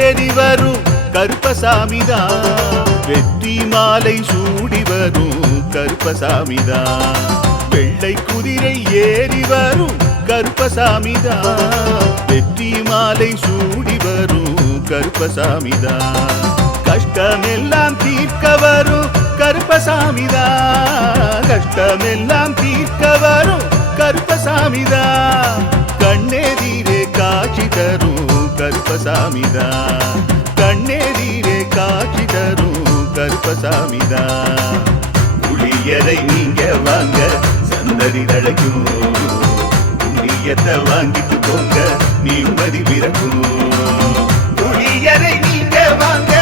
ஏறி வரும் கருப்பசாமிதான், வெற்றி மாலை சூடி வரும் கருப்பசாமிதான். வெள்ளை குதிரை ஏறி வரும் கருப்பசாமிதான், வெற்றி மாலை சூடி வரும் கருப்பசாமிதான். கஷ்டமெல்லாம் தீர்க்க வரும் கருப்பசாமிதான், கஷ்டமெல்லாம் தீர்க்க வரும் கருப்பசாமிதான். கண்ணெதிரே காட்சி தரும் கருப்பசாமிதான், கண்ணெதிரே காட்சி தரும் கருப்பசாமிதான். புளியரை நீங்க வாங்க சந்ததி தழைக்கும், புண்ணியத்தை வாங்கிட்டு போங்க நிம்மதி பிறக்கும். புளியரை நீங்க வாங்க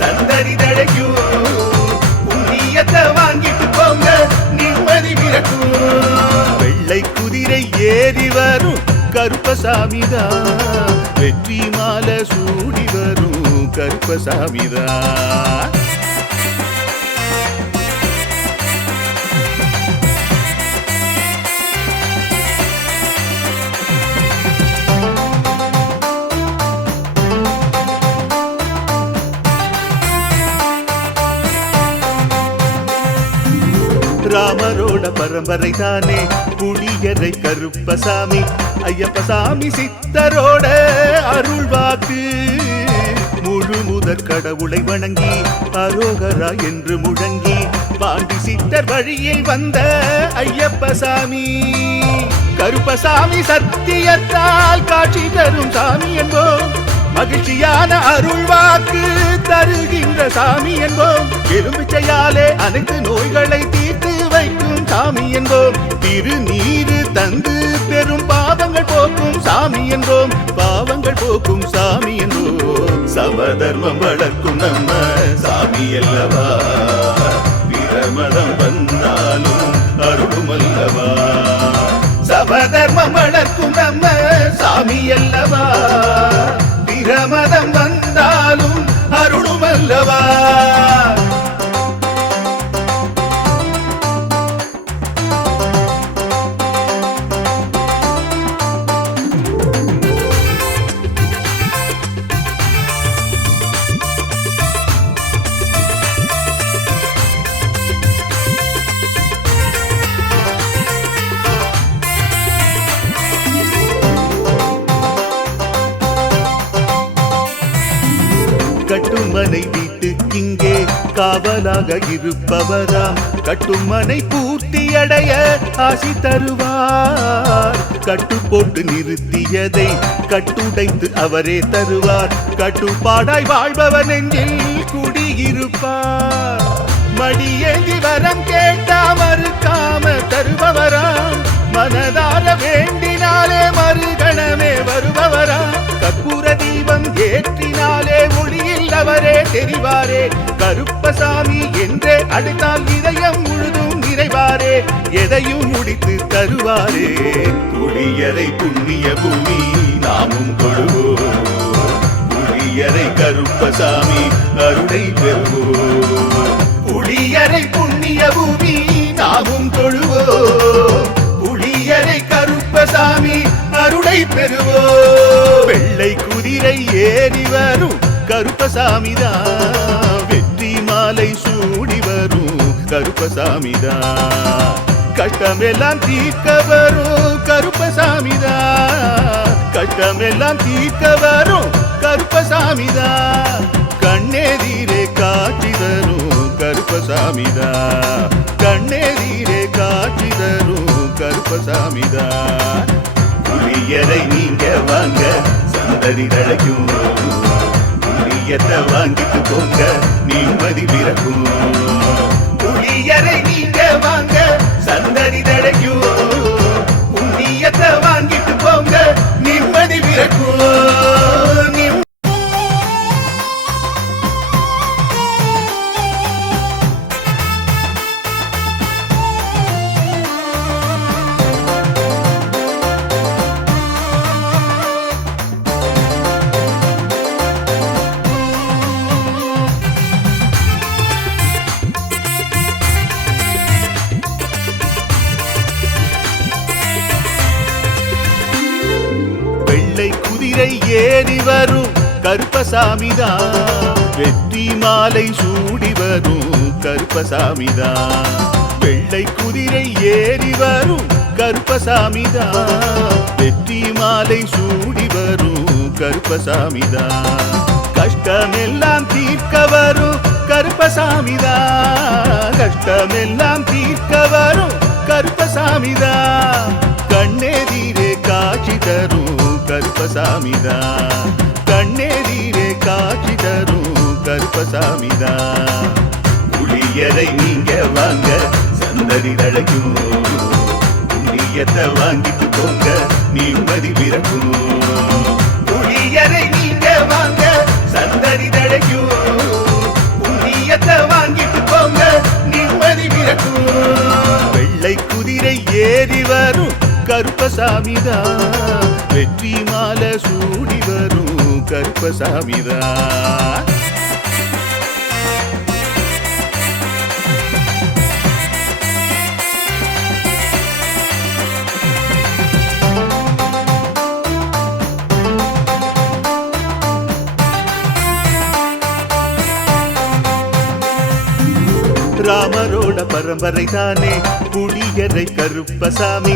சந்ததி தழைக்கும், புண்ணியத்தை வாங்கிட்டு போங்க நிம்மதி பிறக்கும். வெள்ளை குதிரை ஏறி வரும் கருப்பசாமிதான், வெற்றி மாலை சூடி வரும் கருப்பசாமிதான். ராமரோட பரம்பரை தானே புளியரை கருப்பசாமி, ஐயப்பசாமி சித்தரோட அருள்வாக்கு. முழு முதற் கடவுளை வணங்கி அரோகரா என்று முழங்கி பாண்டி சித்தர் வழியில் வந்த ஐயப்பசாமி. கருப்பசாமி சத்தியத்தால் காட்சி தரும் சாமி என்போம், மகிழ்ச்சியான அருள்வாக்கு தருகின்ற சாமி என்போம். எலும்பிச்சையாலே அனைத்து நோய்களை தீர்த்து வைக்கும் சாமி என்போம். திருநீரு தந்து பெரும் பாவங்கள் போக்கும் சாமி என்போம், பாவங்கள் போக்கும் சாமி என்போம். சமதர்மம் வளர்க்கும் நம்ம சாமி அல்லவா, பிரமணம் வந்தாலும் அருளும் அல்லவா. சமதர்மம் வளர்க்கும் நம்ம சாமி அல்லவா, பிரமதம் வந்தாலும் அருளும் அல்லவா. கட்டுமனை வீட்டுக்கிங்கே காவலாக இருப்பவராம், கட்டுமனை பூர்த்தியடைய ஆசி தருவார். கட்டு போட்டு நிறுத்தியதை கட்டுடைத்து அவரே தருவார், கட்டுப்பாடாய் வாழ்பவர் நெஞ்சில் குடியிருப்பார். மடியேந்தி வரம் கேட்டா மறுக்காம தருபவராம், மனதார வேண்டினாலே மறுகணமே வருபவராம். கற்பூர தீபம் ஏற்றினாலே ஒளியில் அவரே தெரிவாரே, கருப்பசாமி என்றே அழைத்தால் இதயம் முழுதும் நிறைவாரே, எதையும் முடித்து தருவாரே. புளியரை புண்ணிய பூமி நாமும் தொழுவோம், புளியரை கருப்பசாமி அருளை பெறுவோம். புளியரை புண்ணிய பூமி நாமும் தொழுவோம், புளியரை கருப்பசாமி அருளை பெறுவோம். வெள்ளை குதிரை ஏறி வரும் கருப்பசாமிதான், வெற்றி மாலை சூடி வரும் கருப்பசாமிதான். கஷ்டமெல்லாம் தீர்க்க வரும் கருப்பசாமிதான், கஷ்டமெல்லாம் தீர்க்க வரும் கருப்பசாமிதான். கண்ணெதிரே காட்சி தரும் கருப்பசாமிதான், கண்ணெதிரே காட்சி தரும் கருப்பசாமிதான். புளியரை நீங்க வாங்க சந்ததி தழைக்கும், புளியத்தை வாங்கிட்டு போங்க நிம்மதி பிறக்கும். புளியரை நீங்க வாங்க சந்ததி தழைக்கும், புண்ணியத்தை வாங்கிட்டு போங்க நிம்மதி பிறக்கும். கருப்பசாமிதான் வெற்றி மாலை சூடி வரும் கருப்பசாமிதான் வெள்ளை குதிரை ஏறி வரும் கருப்பசாமிதான் வெற்றி மாலை சூடி வரும் கருப்பசாமிதான் கஷ்டமெல்லாம் தீர்க்க வரும் கருப்பசாமிதான் கஷ்டமெல்லாம் தீர்க்க வரும் கருப்பசாமிதான் கண்ணெதிரே காட்சி தரும் கருப்பசாமிதான் கண்ணெதிரே காட்சி தரும் கருப்பசாமிதான் புளியரை நீங்க வாங்க சந்ததி தழைக்கும் புண்ணியத்தை வாங்கிட்டு போங்க நிம்மதி பிறக்கும் புளியரை நீங்க வாங்க சந்ததி தழைக்கும் புண்ணியத்தை வாங்கிட்டு போங்க நிம்மதி பிறக்கும் வெள்ளை குதிரை ஏறி வரும் கருப்பசாமிதான் வெற்றி மாலை சூடி வரும் கருப்பசாமிதான் ராமரோட பரம்பரை தானே புளியரை கருப்பசாமி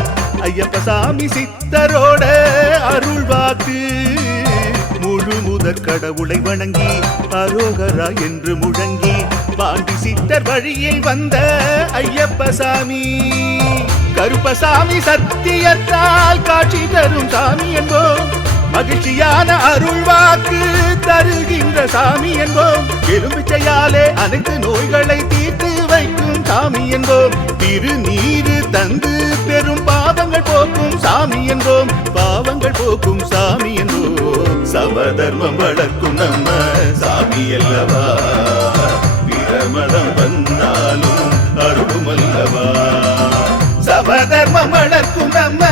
ஐயப்பசாமி சித்தரோட அருள் வாக்கு முழு முதற் கடவுளை வணங்கி அரோகரா என்று முழங்கி பாண்டி சித்தர் வழியில் வந்த ஐயப்பசாமி கருப்பசாமி சத்தியத்தால் காட்சி தரும் சாமி என்போம் மகிழ்ச்சியான அருள் வாக்கு தருகின்ற சாமி என்போம் எலுமிச்சையாலே அனைத்து நோய்களை தீர்த்து வைக்கும் சாமி என்போம் திருநீரு தந்து பெரும் பாவங்கள் போக்கும் சாமி என்போம் பாவங்கள் போக்கும் சாமி என்போம் சமதர்மம் வளர்க்கும் நம்ம சாமி அல்லவா பிரமதம் வந்தாலும் அருளும் அல்லவா சமதர்மம் வளர்க்கும் நம்ம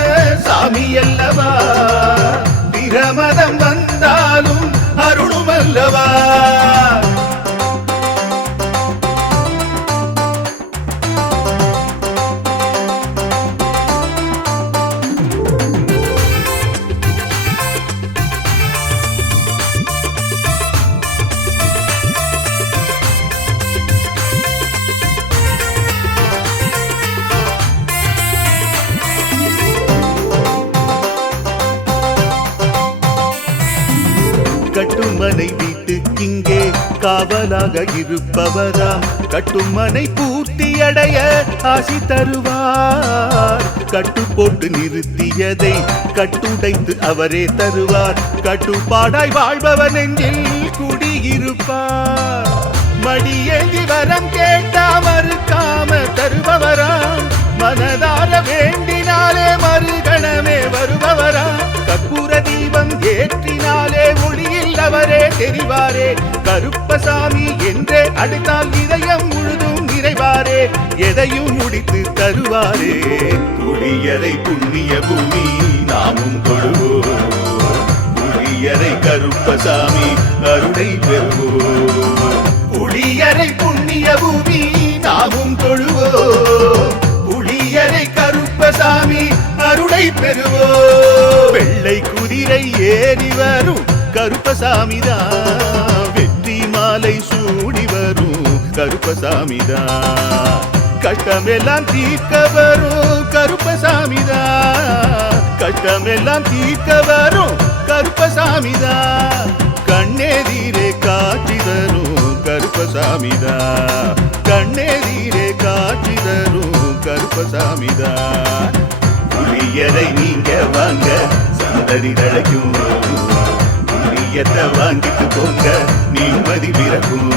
சாமி அல்லவா பிரமதம் வந்தாலும் அருளும் அல்லவா கட்டுமனை வீட்டுக்கிங்கே காவலாக இருப்பவராம் கட்டுமனை பூர்த்தியடைய ஆசி தருவார் கட்டு போட்டு நிறுத்தியதை கட்டுடைத்து அவரே தருவார் கட்டுப்பாடாய் வாழ்பவன் நெஞ்சில் குடியிருப்பார் மடியேந்தி வரம் கேட்டா மறுக்காம தருபவராம் மனதார வேண்டினாலே மறுகணமே வருபவராம் கற்பூர தீபம் ஏற்றினாலே ஒளியில் அவரே தெரிவாரே கருப்பசாமி என்றே அழைத்தால் இதயம் முழுதும் நிறைவாரே எதையும் முடித்து தருவாரே புளியரை புண்ணிய பூமி நாமும் கொள்வோம் புளியரை கருப்பசாமி அருளை பெறுவோம் புளியரை புண்ணிய பூமி நாமும் தொழுவோம் புளியரை கருப்பசாமி அருளை பெறுவோம் வெள்ளை குதிரை ஏறி வரும் கருப்பசாமிதான் வெற்றி மாலை சூடி வரும் கருப்பசாமிதான் கஷ்டமெல்லாம் தீர்க்க வரும் கருப்பசாமிதான் கஷ்டமெல்லாம் தீர்க்க வரும் கருப்பசாமிதான் கண்ணெதிரே காட்சி தரும் கருப்பசாமிதான் கண்ணெதிரே காட்சி தரும் கருப்பசாமிதான் புளியரை நீங்க வாங்க சந்ததி தழைக்கும் புளியத்தை வாங்கிட்டு போங்க நிம்மதி பிறக்கும்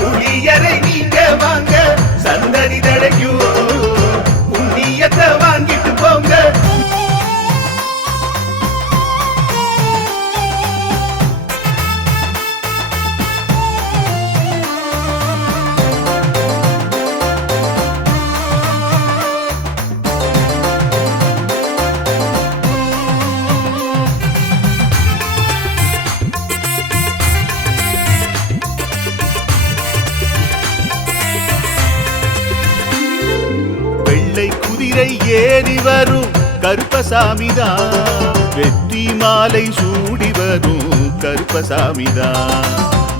புளியரை நீங்க வாங்க சந்ததி தழைக்கும் புண்ணியத்தை வாங்கிட்டு போங்க குதிரை ஏறி வரும் கருப்பசாமிதான் வெற்றி மாலை சூடி வரும் கருப்பசாமிதான்.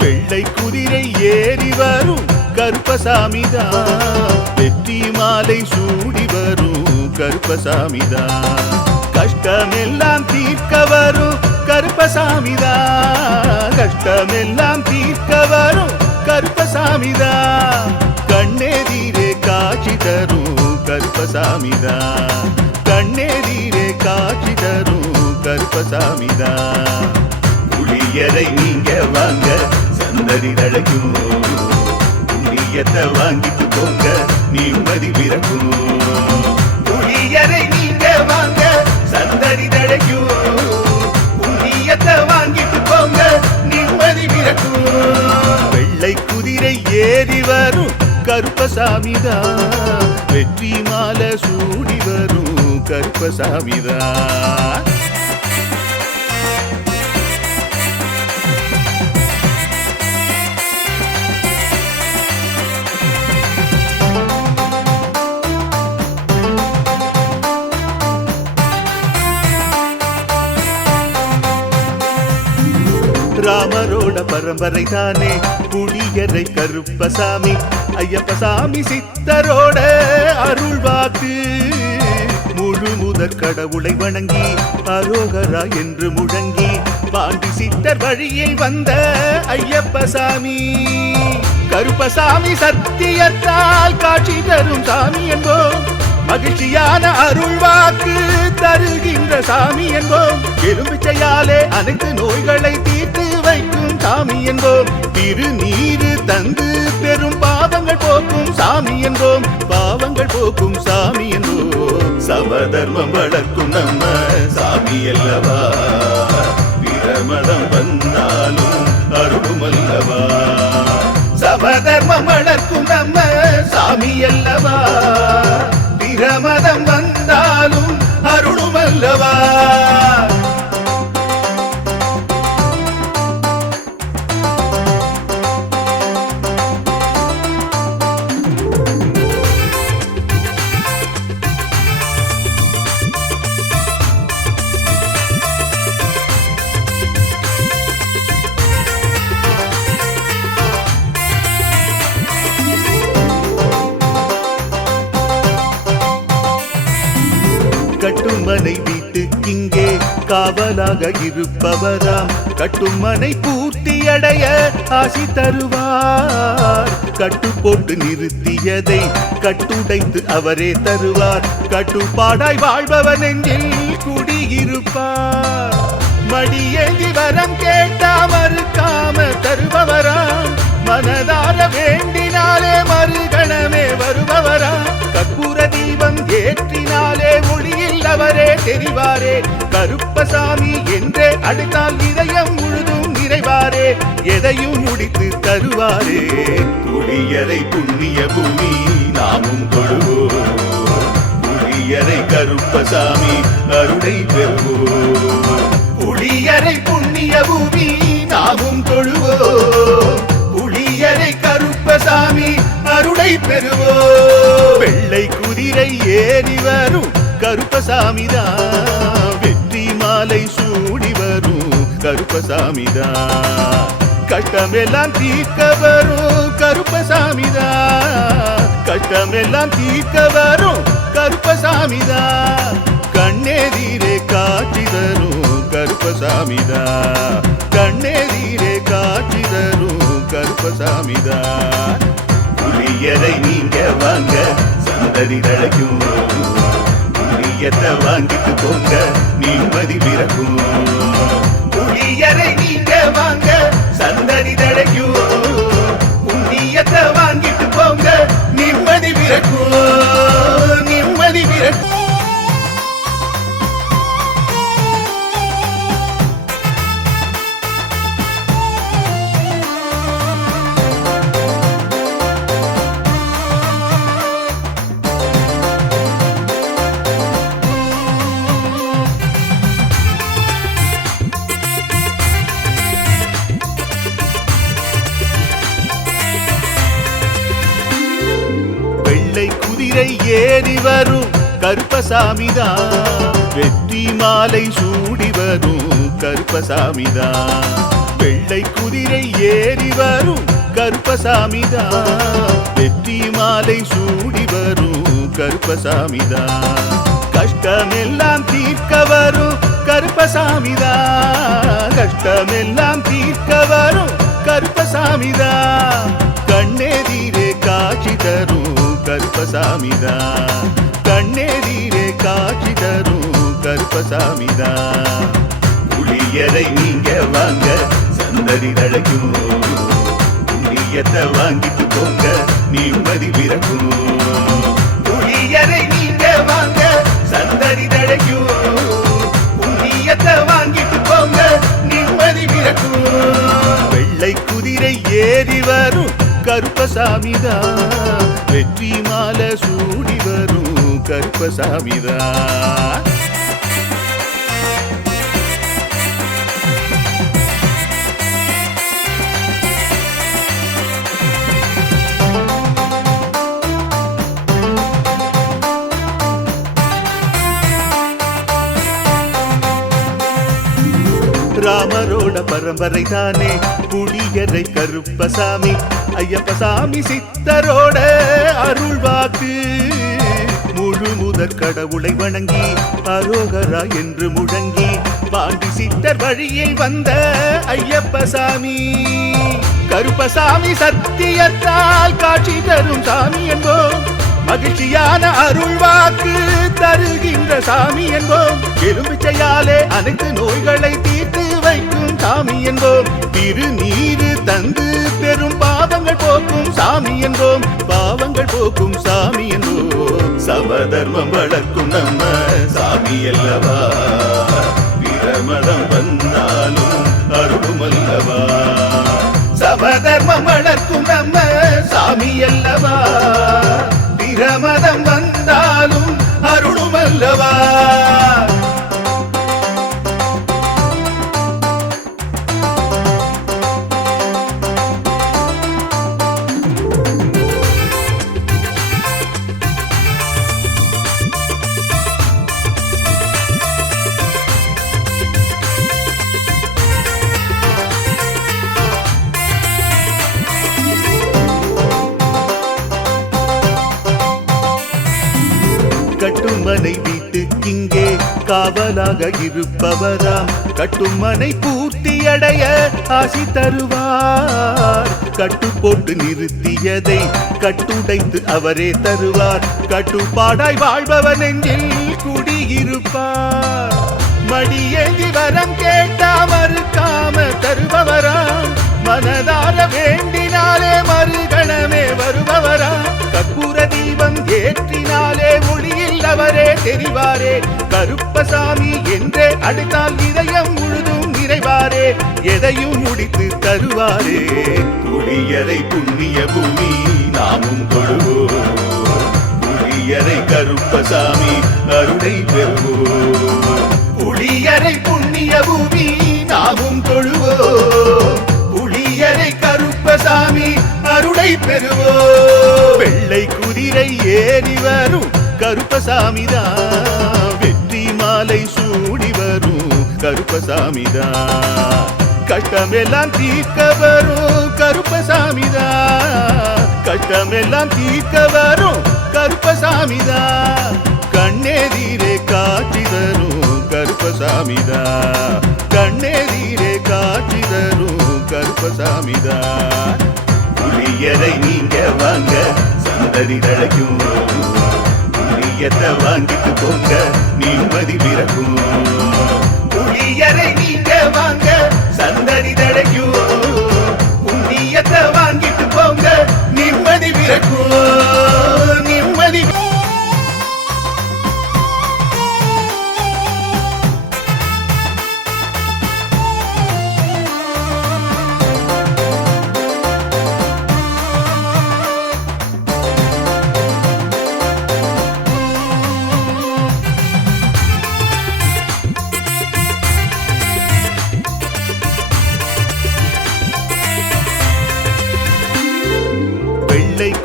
வெள்ளை குதிரை ஏறி வரும் கருப்பசாமிதான். வெற்றி மாலை சூடி வரும் கருப்பசாமிதான். கஷ்டமெல்லாம் தீர்க்க வரும் கருப்பசாமிதான். கஷ்டமெல்லாம் தீர்க்க வரும் கருப்பசாமிதான். கண்ணெதிரே காட்சி தரும் கருப்பசாமிதான். கண்ணெதிரே காட்சி தரும் கருப்பசாமிதான். புளியரை நீங்க வாங்க சந்தடி தழைக்கும். புண்ணியத்தை வாங்கிட்டு போங்க நிம்மதி பிறக்கும். புளியரை நீங்க வாங்க சந்தடி தழைக்கும். புண்ணியத்தை வாங்கிட்டு போங்க நிம்மதி பிறக்கும். வெள்ளை குதிரை ஏறி வரும் கருப்பசாமிதான். வெற்றி மாலை சூடி வரும் கருப்பசாமிதான். ராமரோட பரம்பரை தானே புளியரை கருப்பசாமி. ஐயப்பசாமி சித்தரோட அருள்வாக்கு. முழு முதற் கடவுளை வணங்கி அரோகரா என்று முழங்கி பாண்டி சித்தர் வழியில் வந்த ஐயப்பசாமி. கருப்பசாமி சத்தியத்தால் காட்சி தரும் சாமி என்போம். மகிழ்ச்சியான அருள்வாக்கு தருகின்ற சாமி என்போம். எலும்பிச்சையாலே அனைத்து நோய்களை தீர்த்து வைக்கும் சாமி என்போம். திருநீரு தந்து பெரும் பாவங்கள் போக்கும் சாமி என்போம். பாவங்கள் போக்கும் சாமி என்போம். சமதர்மம் வளர்க்கும் நம்ம சாமி அல்லவா. பிரமதம் வந்தாலும் அருளும் அல்லவா. சமதர்மம் வளர்க்கும் நம்ம சாமி அல்லவா. பிரமதம் வந்தாலும் அருளும் அல்லவா. கட்டுமனை வீட்டுக்கிங்கே காவலாக இருப்பவராம். கட்டுமனை பூர்த்தியடைய ஆசி தருவார். கட்டு போட்டு நிறுத்தியதை கட்டுடைத்து அவரே தருவார். கட்டுப்பாடாய் வாழ்பவன் நெஞ்சில் குடியிருப்பார். மடியேந்தி வரம் கேட்டா மறுக்காம தருபவராம். மனதார வேண்டினாலே மறுகணமே வருபவரா. கற்பூர தீபம் ஏற்றினாலே ஒளியில் அவரே தெரிவாரே. கருப்பசாமி என்றே அழைத்தால் இதயம் முழுதும் நிறைவாரே. எதையும் முடித்து தருவாரே. புளியரை புண்ணிய பூமி நாமும் தொழுவோம். புளியரை கருப்பசாமி அருளை பெறுவோம். புளியரை புண்ணிய பூமி நாமும் தொழுவோம். புளியரை கருப்பசாமி அருளை பெறுவோம். வெள்ளை குதிரை ஏறி வரும் கருப்பசாமிதான். வெற்றி மாலை சூடி வரும் கருப்பசாமிதான். கட்டமெல்லாம் தீர்க்க வரும் கருப்பசாமிதான். கட்டமெல்லாம் தீர்க்க வரும் கருப்பசாமிதான். கண்ணெதிரே காட்சி தரும் கருப்பசாமிதான். கண்ணெதிரே காட்சி தரும் கருப்பசாமிதான். புளியரை நீங்க வாங்க சந்ததி தழைக்கும். புளியத்தை வாங்கிட்டு போங்க நிம்மதி பிறக்கும். புளியரை நீங்க வாங்க சந்ததி தழைக்கும். புண்ணியத்தை வாங்கிட்டு போங்க நிம்மதி பிறக்கும். நிம்மதி பிறக்கும். குதிரை ஏறி வரும் கருப்பசாமிதான். வெற்றி மாலை சூடி வரும் கருப்பசாமிதான். வெள்ளை குதிரை ஏறி வரும் கருப்பசாமிதான், வெற்றி மாலை சூடி வரும் கருப்பசாமிதான், கஷ்டமெல்லாம் தீர்க்க வரும் கருப்பசாமிதான், கஷ்டமெல்லாம் தீர்க்க வரும் கருப்பசாமிதான், கண்ணெதிரே காட்சி தரும் கருப்பசாமிதான், கண்ணெதிரே காட்சி தரும் கருப்பசாமிதான். புளியரை நீங்க வாங்க சந்தடி தழைக்கும், புண்ணியத்தை வாங்கிட்டு போங்க நிம்மதி பிறக்கும். புளியரை நீங்க வாங்க சந்தடி தழைக்கும், புண்ணியத்தை வாங்கிட்டு போங்க நிம்மதி பிறக்கும். வெள்ளை குதிரை ஏறி வரும் கருப்பசாமிதான், வெற்றி மாலை சூடி வரும் கருப்பசாமிதான். ராமரோட பரம்பரை தானே புளியரை கருப்பசாமி, ஐயப்பசாமி சித்தரோட அருள்வாக்கு, முழு முதற் கடவுளை வணங்கி அரோகரா என்று முழங்கி பாண்டி சித்தர் வழியில் வந்த ஐயப்பசாமி, கருப்பசாமி சத்தியத்தால் காட்சி தரும் சாமி என்போம், மகிழ்ச்சியான அருள்வாக்கு தருகின்ற சாமி என்போம், எலும்பிச்சையாலே அனைத்து நோய்களை தீர்த்து வைக்கும் சாமி என்போம், திருநீரு தந்து பெரும் பாவங்கள் போக்கும் சாமி என்போம், பாவங்கள் போக்கும் சாமி என்போம், சமதர்மம் வளர்க்கும் நம்ம சாமி அல்லவா, பிரமதம் வந்தாலும் அருளும் அல்லவா, சமதர்மம் வளர்க்கும் நம்ம சாமி அல்லவா, பிரமதம் வந்தாலும் அருளும் அல்லவா. கட்டுமனை வீட்டுக்கிங்கே காவலாக இருப்பவராம், கட்டுமனை பூர்த்தியடைய ஆசி தருவார், கட்டு போட்டு நிறுத்தியதை கட்டுடைத்து அவரே தருவார், கட்டுப்பாடாய் வாழ்பவன் நெஞ்சில் குடியிருப்பார், மடியேந்தி வரம் கேட்டா மறுக்காம தருபவராம், மனதார வேண்டினாலே மறுகணமே வருபவரா, கற்பூர தீபம் ஏற்றினாலே ஒளியில் அவரே தெரிவாரே, கருப்பசாமி என்றே அழைத்தால் இதயம் முழுதும் நிறைவாரே, எதையும் முடித்து தருவாரே. புளியரை புண்ணிய பூமி நாமும் தொழுவோம், புளியரை கருப்பசாமி அருளை பெறுவோம், புளியரை புண்ணிய பூமி நாமும் தொழுவோம், புளியரை கருப்பசாமி அருளை பெறுவோம். வெள்ளை குதிரை ஏறி வரும் கருப்பசாமிதான், வெற்றி மாலை சூடி வரும் கருப்பசாமிதான், கஷ்டமெல்லாம் தீர்க்க வரும் கருப்பசாமிதான், கஷ்டமெல்லாம் தீர்க்க வரும் கருப்பசாமிதான், கண்ணெதிரே காட்சி தரும் கருப்பசாமிதான், கண்ணெதிரே காட்சி தரும் கருப்பசாமிதான். புளியரை நீங்க வாங்க சந்தடி தழைக்கும், புளியத்தை வாங்கிட்டு போங்க நிம்மதி பிறக்கும், புளியரை நீங்க வாங்க சந்தடி தழைக்கும், புண்ணியத்தை வாங்கிட்டு போங்க நிம்மதி பிறக்கும், நிம்மதி.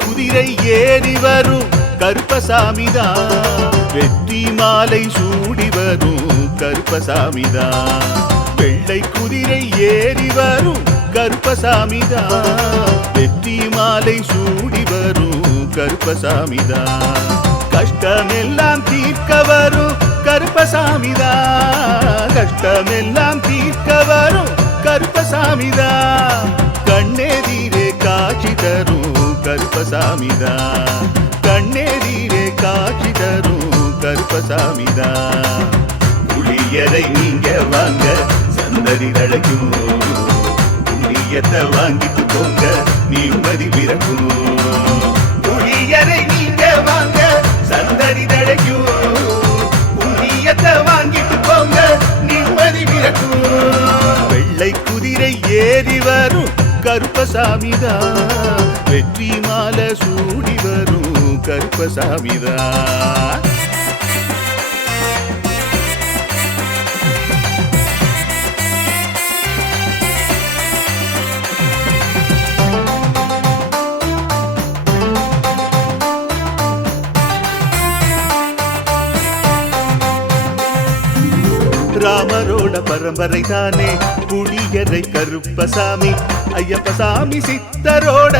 குதிரை ஏறி வரும் கருப்பசாமிதான், வெற்றி மாலை சூடி வரும் கருப்பசாமிதான், வெள்ளை குதிரை ஏறி வரும் கருப்பசாமிதான் வெற்றி மாலை சூடி வரும் கருப்பசாமிதான் கஷ்டமெல்லாம் தீர்க்க வரும் கருப்பசாமிதான் கஷ்டமெல்லாம் தீர்க்க வரும் கருப்பசாமிதான் கண்ணெதிரே காட்சி தரும் கருப்பசாமிதான் கண்ணெதிரே காட்சி தரும் கருப்பசாமிதான் புளியரை நீங்க வாங்க சந்ததி தழைக்கும் புளியத்தை வாங்கிட்டு போங்க நிம்மதி பிறக்கும் புளியரை நீங்க வாங்க சந்ததி தழைக்கும் புளியத்தை வாங்கிட்டு போங்க நிம்மதி பிறக்கும் வெள்ளை குதிரை ஏறி வரும் கருப்பசாமிதான் வெற்றி மாலை சூடி வரும் கருப்பசாமிதான் ராமரோட பரம்பரை தானே புளியரை கருப்பசாமி ஐயப்பசாமி சித்தரோட